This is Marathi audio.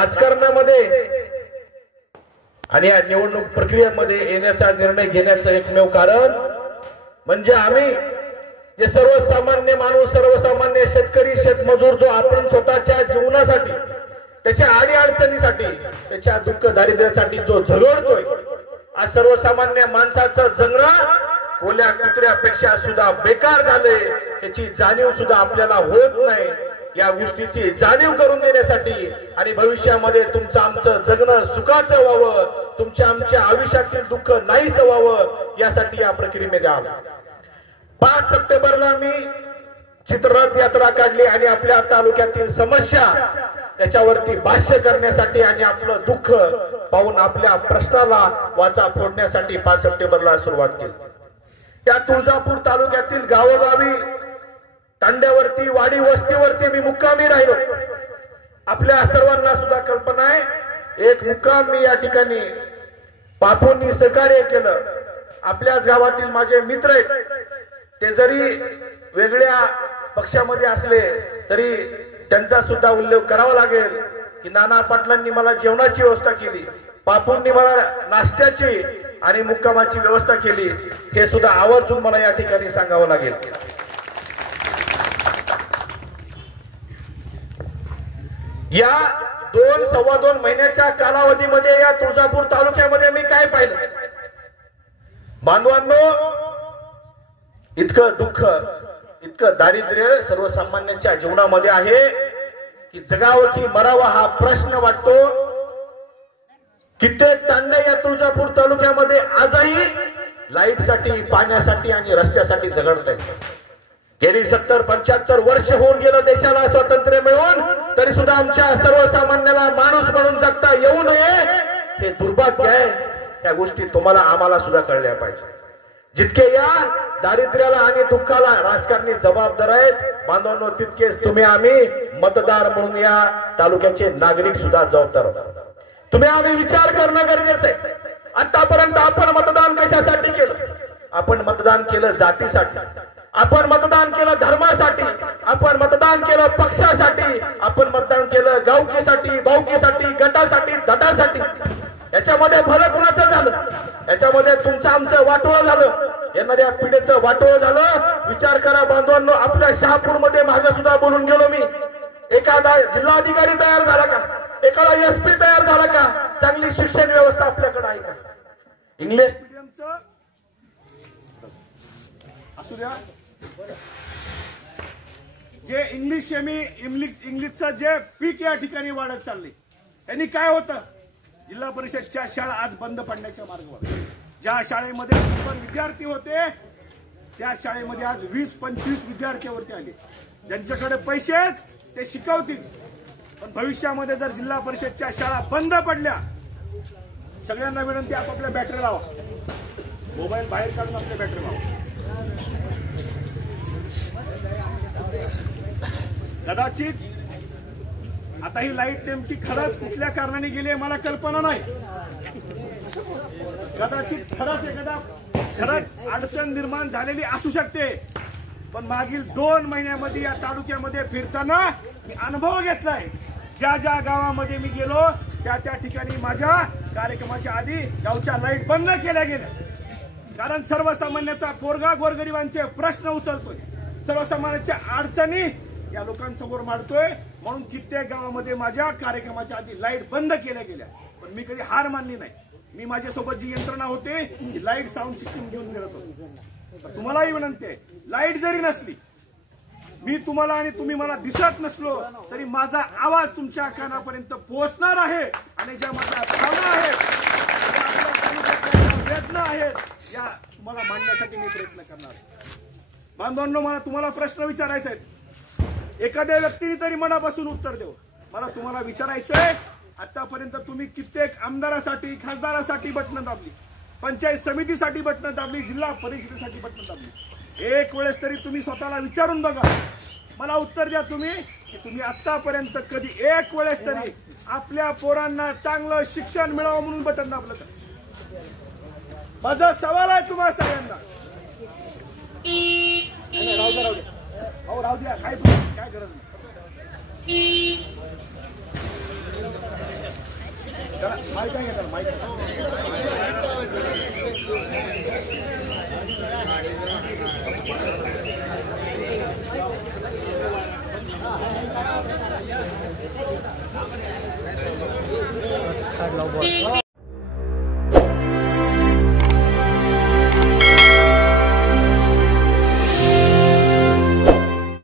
राजकारणामध्ये आणि या निवडणूक प्रक्रियेमध्ये येण्याचा निर्णय घेण्याचं एकमेव कारण म्हणजे आम्ही जे सर्वसामान्य माणूस, सर्वसामान्य शेतकरी, शेतमजूर जो आपण स्वतःच्या जीवनासाठी, त्याच्या अडीअडचणीसाठी, त्याच्या दुःख दारिद्र्यासाठी जो झगडतोय, आज सर्वसामान्य माणसाचं जगणं कोल्या कुत्र्यापेक्षा सुद्धा बेकार झाले, याची जाणीव सुद्धा आपल्याला होत नाही. या गोष्टीची जाणीव करून देण्यासाठी आणि भविष्यामध्ये तुमचं आमचं जगणं सुखाचं व्हावं, तुमच्या आमच्या आयुष्यातील दुःख नाहीच व्हावं, यासाठी या प्रक्रियेमध्ये आलो. 5 सप्टेंबरला मी चित्ररथ यात्रा काढली आणि आपल्या तालुक्यातील समस्या त्याच्यावरती भाष्य करण्यासाठी आणि आपलं दुःख पाहून आपल्या प्रश्नाला वाचा फोडण्यासाठी 5 सप्टेंबरला सुरुवात केली. या तुळजापूर तालुक्यातील गावोगावी, तांड्यावरती, वाडी वस्तीवरती मी मुक्कामी राहिलो. आपल्या सर्वांना सुद्धा कल्पना आहे, एक मुक्काम मी या ठिकाणी बापूंनी सहकार्य केलं. आपल्याच गावातील माझे मित्र आहेत, ते जरी वेगळ्या पक्षामध्ये असले तरी त्यांचा सुद्धा उल्लेख करावा लागेल की नाना पाटलांनी मला जेवणाची व्यवस्था केली, बापूंनी मला नाश्त्याची आणि मुक्कामाची व्यवस्था केली, हे सुद्धा आवर्जून मला या ठिकाणी सांगावं लागेल. या 2-2.25 महिन्याच्या कालावधीमध्ये या तुळजापूर तालुक्यामध्ये मी काय पाहिलं बांधवांनो, इतकं दुःख, इतकं दारिद्र्य सर्वसामान्यांच्या जीवनामध्ये आहे की जगावं की मरावा हा प्रश्न वाटतो. कित्येक तांडे या तुळजापूर तालुक्यामध्ये आजही लाईटसाठी, पाण्यासाठी आणि रस्त्यासाठी झगडत आहेत. गेली 70-75 वर्ष होऊन गेलं देशाला स्वातंत्र्य मिळून, तरी सुद्धा आमच्या सर्वसामान्याला माणूस म्हणून जगता येऊ नये, हे दुर्भाग्य आहे. त्या गोष्टी तुम्हाला आम्हाला सुद्धा कळल्या पाहिजे. जितके या दारिद्र्याला आणि दुःखाला राजकारणी जबाबदार आहेत बांधवांनो, तितकेच तुम्ही आम्ही मतदार म्हणून या तालुक्याचे नागरिक सुद्धा जबाबदार आहोत. तुम्ही आम्ही विचार करणं गरजेचं आहे. आतापर्यंत आपण मतदान कशासाठी केलं? आपण मतदान केलं जातीसाठी, आपण मतदान केलं धर्मासाठी, आपण मतदान केलं पक्षासाठी, आपण मतदान केलं गावकीसाठी, भावकीसाठी, गटासाठी, दटासाठी. याच्यामध्ये फरक कुणाचं झालं? याच्यामध्ये तुमचं आमचं वाटोळं झालं, येणाऱ्या पिढीचं वाटोळं झालं. विचार करा बांधवांनो, आपल्या शहापूरमध्ये मागे सुद्धा बोलून गेलो मी. एखादा जिल्हाधिकारी तयार झाला का? एखादा SP तयार झाला का? चांगली शिक्षण व्यवस्था आपल्याकडे आहे का? इंग्लिश मीडियमचं असू द्या, जे इंग्लिशचं जे पीक या ठिकाणी वाढत चालले, त्यांनी काय होतं, जिल्हा परिषदच्या शाळा आज बंद पडण्याच्या मार्गावर. ज्या शाळेमध्ये 100 विद्यार्थी होते, त्या शाळेमध्ये आज 20-25 विद्यार्थ्यावरती आले. ज्यांच्याकडे पैसे आहेत ते शिकवतील, पण भविष्यामध्ये जर जिल्हा परिषदच्या शाळा बंद पडल्या, सगळ्यांना विनंती, आपापल्या बॅटरी लावा, मोबाईल बाहेर काढून आपल्या बॅटरी लावा. कदाचित आता ही लाईट नेमकी खरंच कुठल्या कारणाने गेली मला कल्पना नाही. कदाचित खरंच अडचण निर्माण झालेली असू शकते, पण मागील 2 महिन्यामध्ये या तालुक्यामध्ये फिरताना मी अनुभव घेतलाय. ज्या ज्या गावामध्ये मी गेलो त्या ठिकाणी माझ्या कार्यक्रमाच्या आधी गावच्या लाईट बंद केल्या गेल्या. कारण सर्वसामान्याचा पोरगा गोरगरिबांचे प्रश्न उचलतोय, सर्वसामान्यांच्या अडचणी या लोकांसमोर मांडतोय. म्हणून कित्येक गावामध्ये माझ्या कार्यक्रमाच्या आधी लाईट बंद केल्या गेल्या, पण मी कधी हार मानली नाही. मी माझ्यासोबत जी यंत्रणा होते ती लाईट साऊंड सिस्टीम घेऊन गेलो होतो. तुम्हालाही विनंती आहे, लाईट जरी नसली, मी तुम्हाला आणि तुम्ही मला दिसत नसलो, तरी माझा आवाज तुमच्या कानापर्यंत पोहोचणार आहे. आणि ज्या माझ्या भावना आहेत, वेदना आहेत, या तुम्हाला मांडण्यासाठी मी प्रयत्न करणार. बांधवांनो, मला तुम्हाला प्रश्न विचारायचा आहे. एखाद्या व्यक्तीने तरी मनापासून उत्तर देऊ. मला तुम्हाला विचारायचंय, आतापर्यंत तुम्ही कित्येक आमदारासाठी, खासदारासाठी बटणं दाबली, पंचायत समितीसाठी बटणं दाबली, जिल्हा परिषदेसाठी बटणं दाबली. एक वेळेस तरी तुम्ही स्वतःला विचारून बघा, मला उत्तर द्या तुम्ही, की तुम्ही आतापर्यंत कधी एक वेळेस तरी आपल्या पोरांना चांगलं शिक्षण मिळावं म्हणून बटन दाबलं का? माझा सवाल आहे तुम्हाला सगळ्यांना. राहू द्या, काय गरज नाही. Hello, boss.